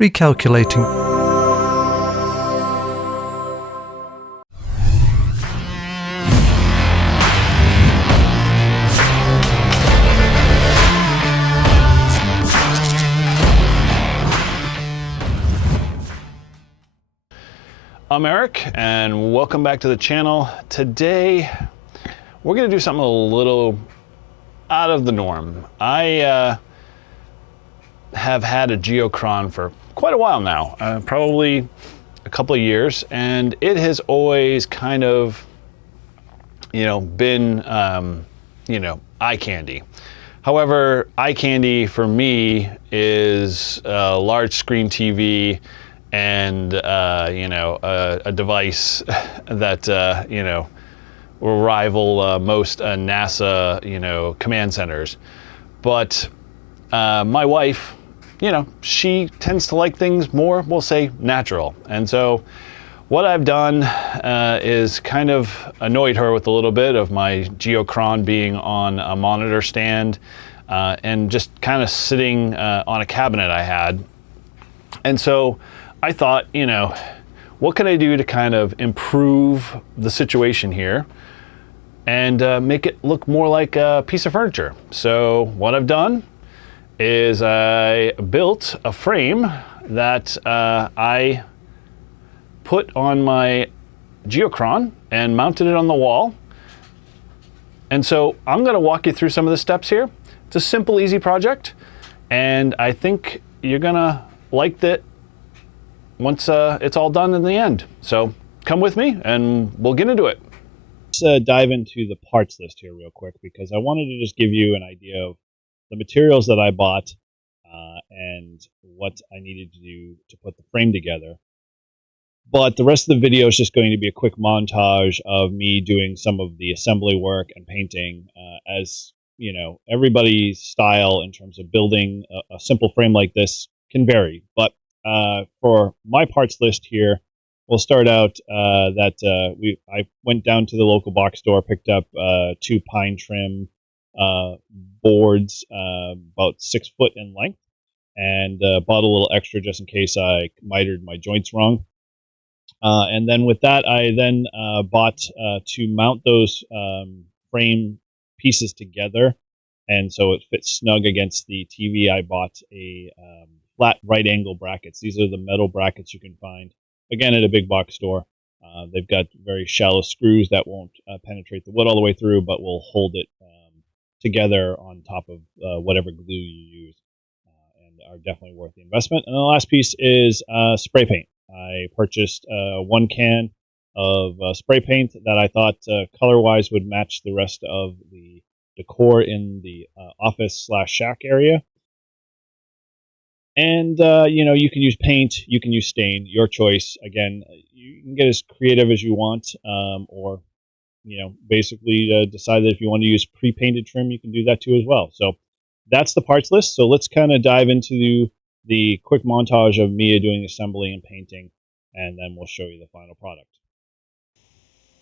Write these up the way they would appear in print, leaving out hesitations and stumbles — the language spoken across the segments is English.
Recalculating. I'm Eric, and welcome back to the channel. Today, we're gonna do something a little out of the norm. I have had a GeoChron for quite a while now, probably a couple of years, and it has always kind of, been, eye candy. However, eye candy for me is a large screen TV and, a device that, will rival most NASA, command centers. But my wife, she tends to like things more, we'll say, natural. And so what I've done is kind of annoyed her with a little bit of my GeoChron being on a monitor stand and just kind of sitting on a cabinet I had. And so I thought, what can I do to kind of improve the situation here and make it look more like a piece of furniture? So what I've done is I built a frame that I put on my GeoChron and mounted it on the wall. And so I'm gonna walk you through some of the steps here. It's a simple, easy project, and I think you're gonna like that once it's all done in the end. So come with me and we'll get into it. Let's dive into the parts list here real quick, because I wanted to just give you an idea of the materials that I bought and what I needed to do to put the frame together. But the rest of the video is just going to be a quick montage of me doing some of the assembly work and painting. As everybody's style in terms of building a simple frame like this can vary. But for my parts list here, we'll start out I went down to the local box store, picked up 2 pine trim boards about 6 foot in length, and bought a little extra just in case I mitered my joints wrong. And then with that, I then bought to mount those frame pieces together, and so it fits snug against the TV. I bought a flat right angle brackets. These are the metal brackets you can find, again, at a big box store. They've got very shallow screws that won't penetrate the wood all the way through, but will hold it together on top of whatever glue you use, and are definitely worth the investment. And the last piece is spray paint. I purchased 1 can of spray paint that I thought color-wise would match the rest of the decor in the office/shack area. And, you can use paint, you can use stain, your choice. Again, you can get as creative as you want, or, basically decide that if you want to use pre-painted trim, you can do that too as well. So that's the parts list. So let's kind of dive into the quick montage of me doing assembly and painting, and then we'll show you the final product.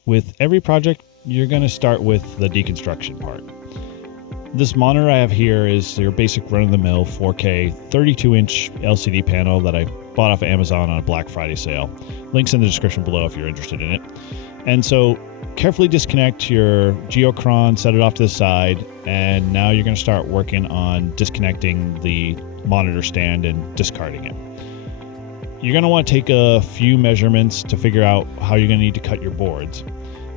With every project, you're going to start with the deconstruction part. This monitor I have here is your basic run-of-the-mill 4K 32-inch LCD panel that I bought off of Amazon on a Black Friday sale. Links in the description below if you're interested in it. And so carefully disconnect your GeoChron, set it off to the side, and now you're going to start working on disconnecting the monitor stand and discarding it. You're going to want to take a few measurements to figure out how you're going to need to cut your boards.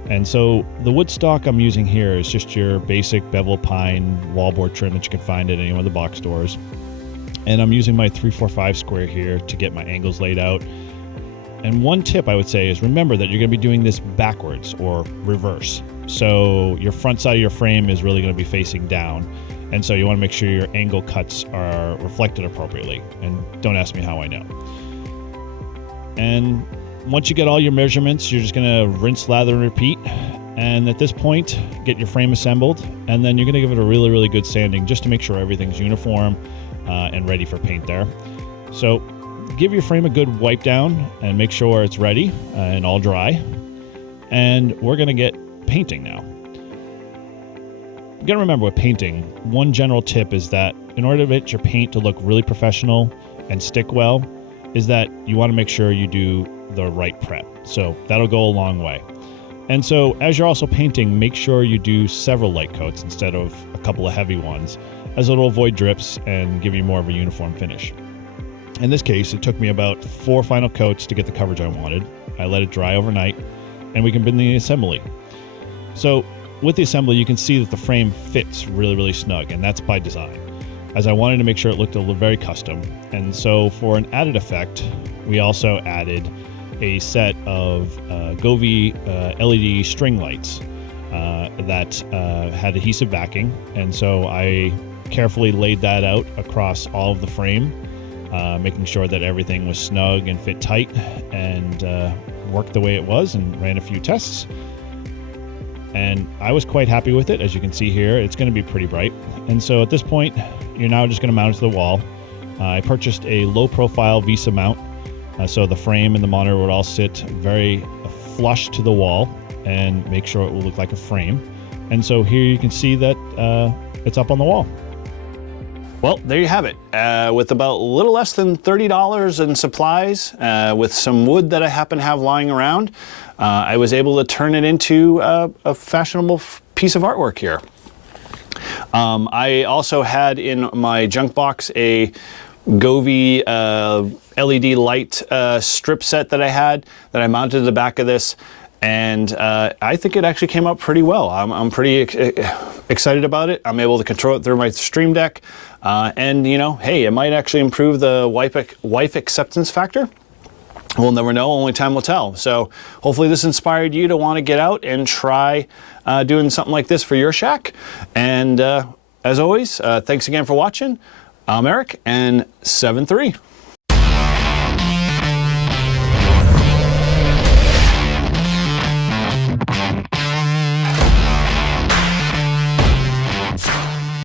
And so the wood stock I'm using here is just your basic bevel pine wallboard trim that you can find at any one of the box stores. And I'm using my 345 square here to get my angles laid out. And one tip I would say is remember that you're going to be doing this backwards or reverse. So your front side of your frame is really going to be facing down. And so you want to make sure your angle cuts are reflected appropriately. And don't ask me how I know. And once you get all your measurements, you're just going to rinse, lather, and repeat. And at this point, get your frame assembled. And then you're going to give it a really, really good sanding just to make sure everything's uniform and ready for paint there. So give your frame a good wipe down and make sure it's ready and all dry. And we're going to get painting now. You got to remember with painting, one general tip is that in order to get your paint to look really professional and stick well, is that you want to make sure you do the right prep. So that'll go a long way. And so as you're also painting, make sure you do several light coats instead of a couple of heavy ones, as it'll avoid drips and give you more of a uniform finish. In this case, it took me about 4 final coats to get the coverage I wanted. I let it dry overnight, and we can begin the assembly. So with the assembly, you can see that the frame fits really, really snug, and that's by design, as I wanted to make sure it looked very custom. And so for an added effect, we also added a set of Govee LED string lights that had adhesive backing. And so I carefully laid that out across all of the frame, making sure that everything was snug and fit tight and worked the way it was, and ran a few tests. And I was quite happy with it. As you can see here, it's going to be pretty bright. And so at this point, you're now just going to mount it to the wall. I purchased a low profile VESA mount, so the frame and the monitor would all sit very flush to the wall and make sure it will look like a frame. And so here you can see that it's up on the wall. Well, there you have it. With about a little less than $30 in supplies, with some wood that I happen to have lying around, I was able to turn it into a fashionable piece of artwork here. I also had in my junk box a Govee LED light strip set that I had that I mounted to the back of this, and I think it actually came out pretty well. I'm pretty excited about it. I'm able to control it through my Stream Deck, and you know, hey, it might actually improve the wife acceptance factor. We'll never know, only time will tell. So hopefully this inspired you to want to get out and try doing something like this for your shack. And as always, thanks again for watching. I'm Eric, and 7-3.